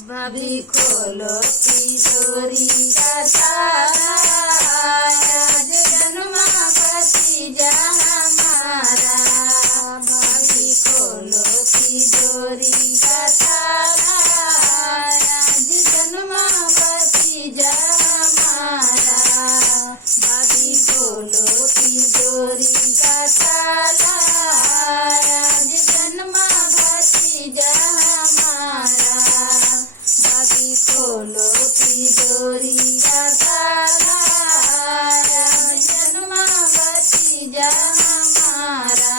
भाभी खोलो तिजोरी का ताला, आज जन्मा भतीजा हमारा। भाभी खोलो तिजोरी का ताला, आज जन्मा भतीजा हमारा। भाभी खोलो तिजोरी का ताला, आज जन्मा भतीजा हमारा। भाभी खोलो तिजोरी का ताला, आज जन्मा भतीजा हमारा।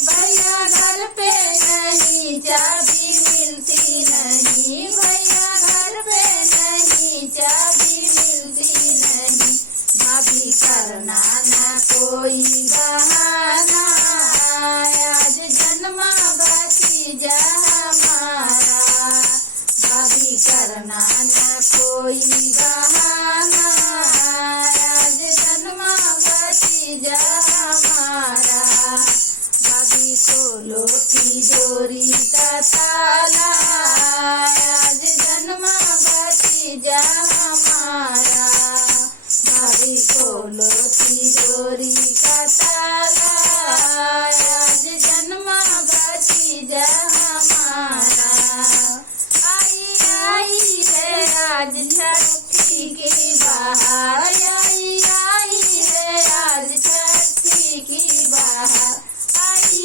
भैया घर पे नहीं, चाबी मिलती नहीं। भैया घर पे नहीं, चाबी मिलती नहीं। भाभी करना ना कोई बहाना, आज जन्मा भतीजा हमारा। भाभी करना ना कोई बहाना, आज जन्मा भतीजा हमारा। भाभी खोलो तिजोरी का ताला, आज जन्मा भतीजा हमारा। भाभी खोलो तिजोरी का ताला, आज जन्मा भतीजा हमारा। आई आई है आज छठी की बहार, आई है आज छठी की बहार। आई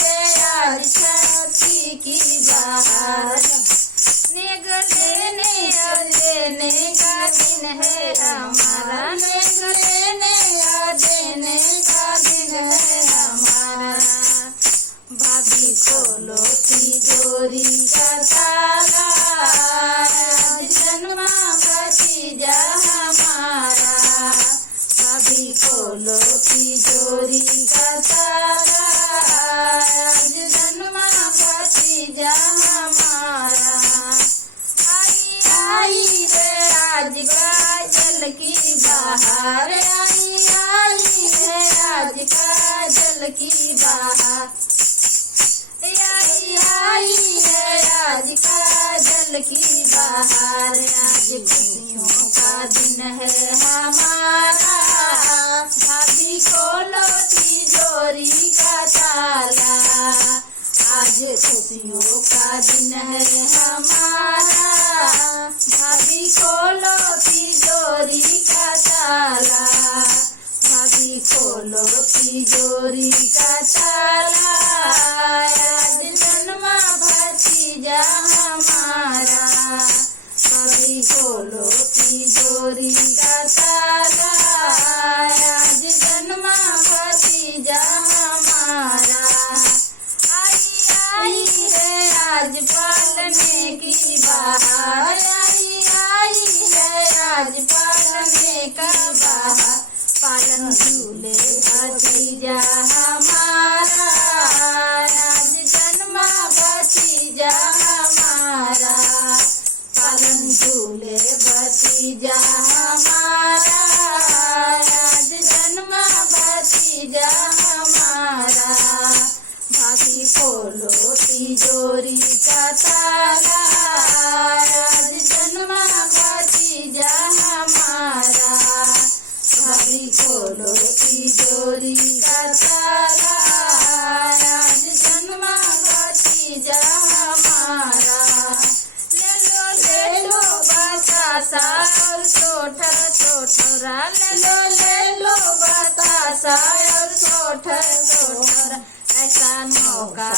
है आज छठी की बहार। नेग लेने और देने का दिन है हमारा, नेग लेने और देने का दिन है हमारा। भाभी खोलो तिजोरी का ताला, आज जन्मा भतीजा हमारा। भाभी खोलो तिजोरी का ताला, आज जन्मा भतीजा हमारा। आई है आज काजल की बहार, आई है आज काजल की बहार। आई है आज काजल की बहार। आज खुशियों का दिन है हमारा, भाभी खोलो तिजोरी का ताला। आज खुशियों का दिन है हमारा, भाभी खोलो तिजोरी का ताला। भाभी खोलो तिजोरी का ताला, आज जन्मा भतीजा हमारा। भाभी खोलो तिजोरी का ताला, आज जन्मा भतीजा हमारा। आई है आज पालने की बहार, आई है आज पालने का बहार। पालन झूले भतीजा हमारा, आज जन्मा भतीजा हमारा। पालन झूले भतीजा हमारा, आज जन्मा भतीजा हमारा। भाभी खोलो तिजोरी का ताला, आज जन्मा भतीजा हमारा। भाभी खोलो तिजोरी का ताला, आज जन्मा भतीजा हमारा। ले लो बतासा और छोटा छोटरा, ले लो बतासा और छोटा छोटरा। ऐसा मौका